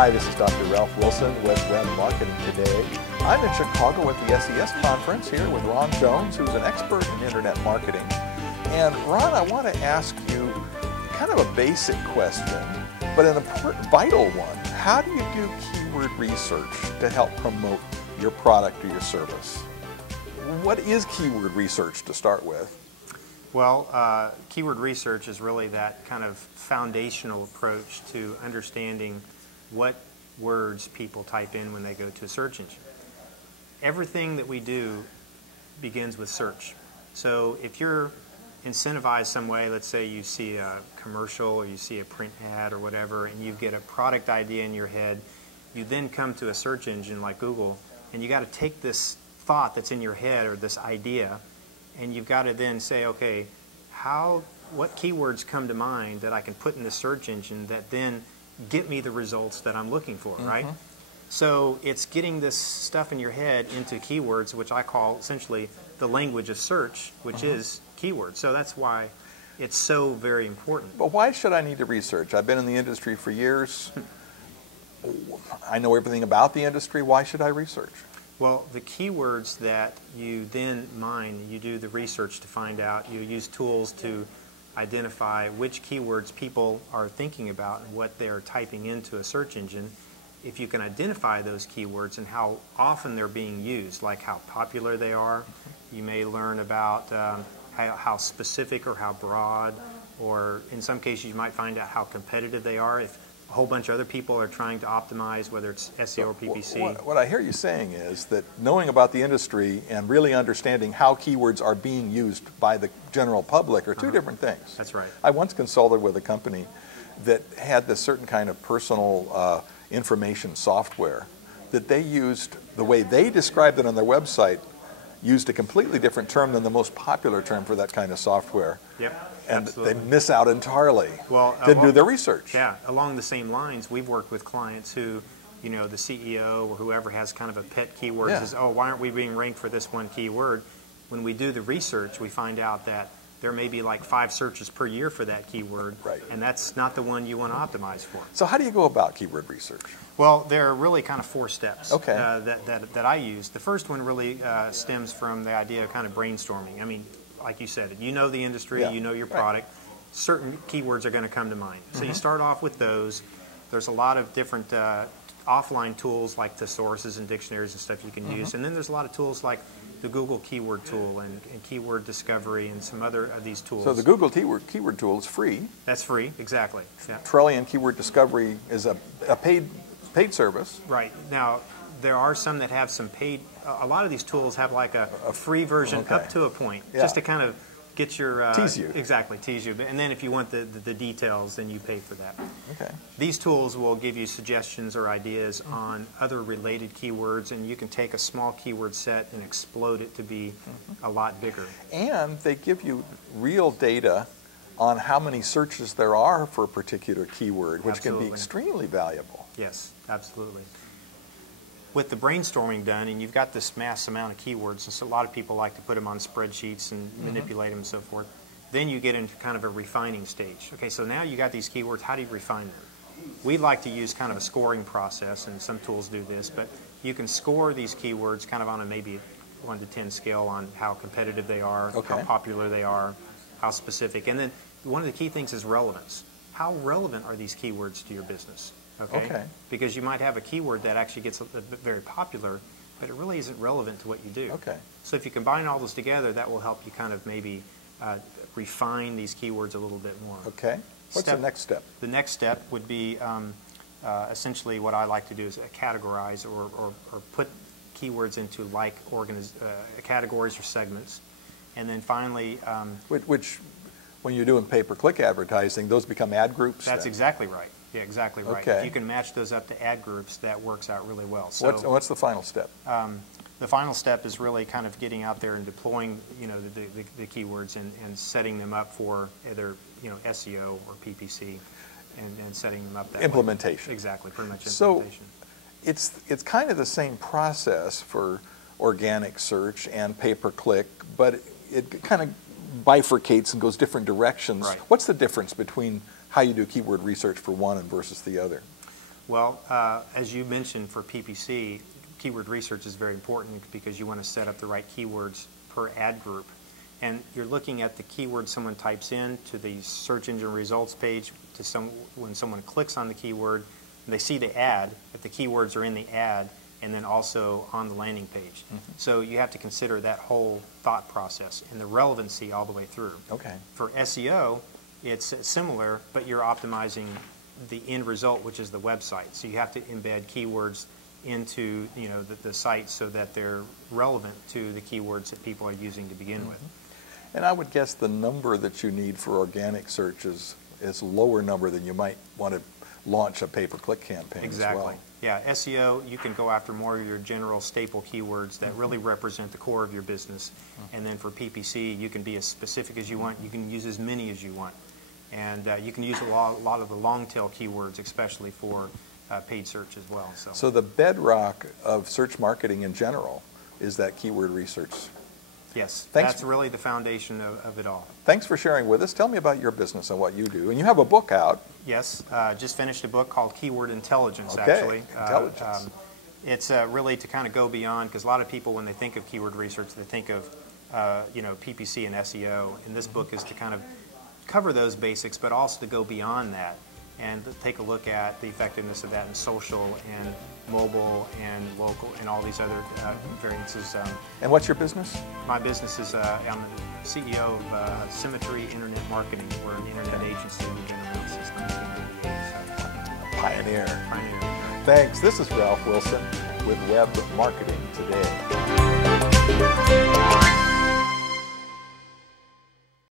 Hi, this is Dr. Ralph Wilson with Web Marketing Today. I'm in Chicago at the SES conference here with Ron Jones, who's an expert in internet marketing. And Ron, I want to ask you kind of a basic question, but an important, vital one. How do you do keyword research to help promote your product or your service? What is keyword research to start with? Well, keyword research is really that kind of foundational approach to understanding what words people type in when they go to a search engine. Everything that we do begins with search. So if you're incentivized some way, let's say you see a commercial or you see a print ad or whatever, and you get a product idea in your head, you then come to a search engine like Google, and you got to take this thought that's in your head or this idea, and you've got to then say, okay, what keywords come to mind that I can put in the search engine that then get me the results that I'm looking for, right? So it's getting this stuff in your head into keywords, which I call essentially the language of search, which is keywords. So that's why it's so very important. But why should I need to research? I've been in the industry for years. I know everything about the industry. Why should I research? Well, the keywords that you then mine, you do the research to find out, you use tools to identify which keywords people are thinking about and what they're typing into a search engine. If you can identify those keywords and how often they're being used, like how popular they are, you may learn about how specific or how broad, or in some cases you might find out how competitive they are. If a whole bunch of other people are trying to optimize, whether it's SEO or PPC. What I hear you saying is that knowing about the industry and really understanding how keywords are being used by the general public are two different things. That's right. I once consulted with a company that had this certain kind of personal information software that they used, the way they described it on their website, used a completely different term than the most popular term for that kind of software. Yep. And absolutely. they miss out entirely. Well, didn't do their research. Yeah, along the same lines, we've worked with clients who, you know, the CEO or whoever has kind of a pet keyword says, oh, why aren't we being ranked for this one keyword? When we do the research, we find out that there may be like 5 searches per year for that keyword, and that's not the one you want to optimize for. So how do you go about keyword research? Well, there are really kind of 4 steps that I use. The first one really stems from the idea of kind of brainstorming. I mean, like you said, you know the industry, you know your product, certain keywords are going to come to mind. So you start off with those. There's a lot of different offline tools like thesauruses and dictionaries and stuff you can use. And then there's a lot of tools like the Google Keyword Tool and Keyword Discovery and some other of these tools. So the Google Keyword Tool is free. That's free, exactly. Yeah. Trellian Keyword Discovery is a paid service. Right. Now, there are some that have some paid. A lot of these tools have like a free version up to a point, just to kind of get your tease you. Exactly, tease you. And then if you want the details, then you pay for that. Okay. These tools will give you suggestions or ideas on other related keywords, and you can take a small keyword set and explode it to be a lot bigger. And they give you real data on how many searches there are for a particular keyword, which can be extremely valuable. Yes, absolutely. With the brainstorming done, and you've got this mass amount of keywords, and so a lot of people like to put them on spreadsheets and manipulate them and so forth, then you get into kind of a refining stage. Okay, so now you got these keywords, how do you refine them? We like to use kind of a scoring process, and some tools do this, but you can score these keywords kind of on a maybe 1 to 10 scale on how competitive they are, how popular they are, how specific, and then one of the key things is relevance. How relevant are these keywords to your business? Okay. Because you might have a keyword that actually gets very popular, but it really isn't relevant to what you do. Okay. So if you combine all those together, that will help you kind of maybe refine these keywords a little bit more. Okay. What's the next step? The next step would be essentially what I like to do is categorize or put keywords into like categories or segments. And then finally... which, when you're doing pay-per-click advertising, those become ad groups? That's exactly right. Yeah, exactly right. Okay. If you can match those up to ad groups, that works out really well. So what's the final step? The final step is really kind of getting out there and deploying, you know, the keywords and setting them up for either, you know, SEO or PPC, and setting them up that implementation. Way. Exactly, pretty much implementation. So it's kind of the same process for organic search and pay-per-click, but it kind of bifurcates and goes different directions. Right. What's the difference between how you do keyword research for one and versus the other? Well, as you mentioned for PPC, keyword research is very important because you want to set up the right keywords per ad group. And you're looking at the keywords someone types in to the search engine results page, when someone clicks on the keyword, they see the ad, if the keywords are in the ad, and then also on the landing page. Mm-hmm. So you have to consider that whole thought process and the relevancy all the way through. Okay. For SEO, it's similar, but you're optimizing the end result, which is the website. So you have to embed keywords into the site so that they're relevant to the keywords that people are using to begin with. And I would guess the number that you need for organic search is a lower number than you might want to launch a pay-per-click campaign as well. Yeah, SEO, you can go after more of your general staple keywords that really represent the core of your business. And then for PPC, you can be as specific as you want. You can use as many as you want. And you can use a lot of the long-tail keywords, especially for paid search as well. So the bedrock of search marketing in general is that keyword research. Yes, that's really the foundation of it all. Thanks for sharing with us. Tell me about your business and what you do. And you have a book out. Yes, just finished a book called Keyword Intelligence, okay. actually. Intelligence. It's really to kind of go beyond, because a lot of people, when they think of keyword research, they think of PPC and SEO. And this book is to kind of cover those basics, but also to go beyond that and take a look at the effectiveness of that in social and mobile and local and all these other variances. And what's your business? My business is, I'm the CEO of Symmetry Internet Marketing. We're an internet agency. We've been around since 1998. Pioneer. Pioneer. Thanks. This is Ralph Wilson with Web Marketing Today.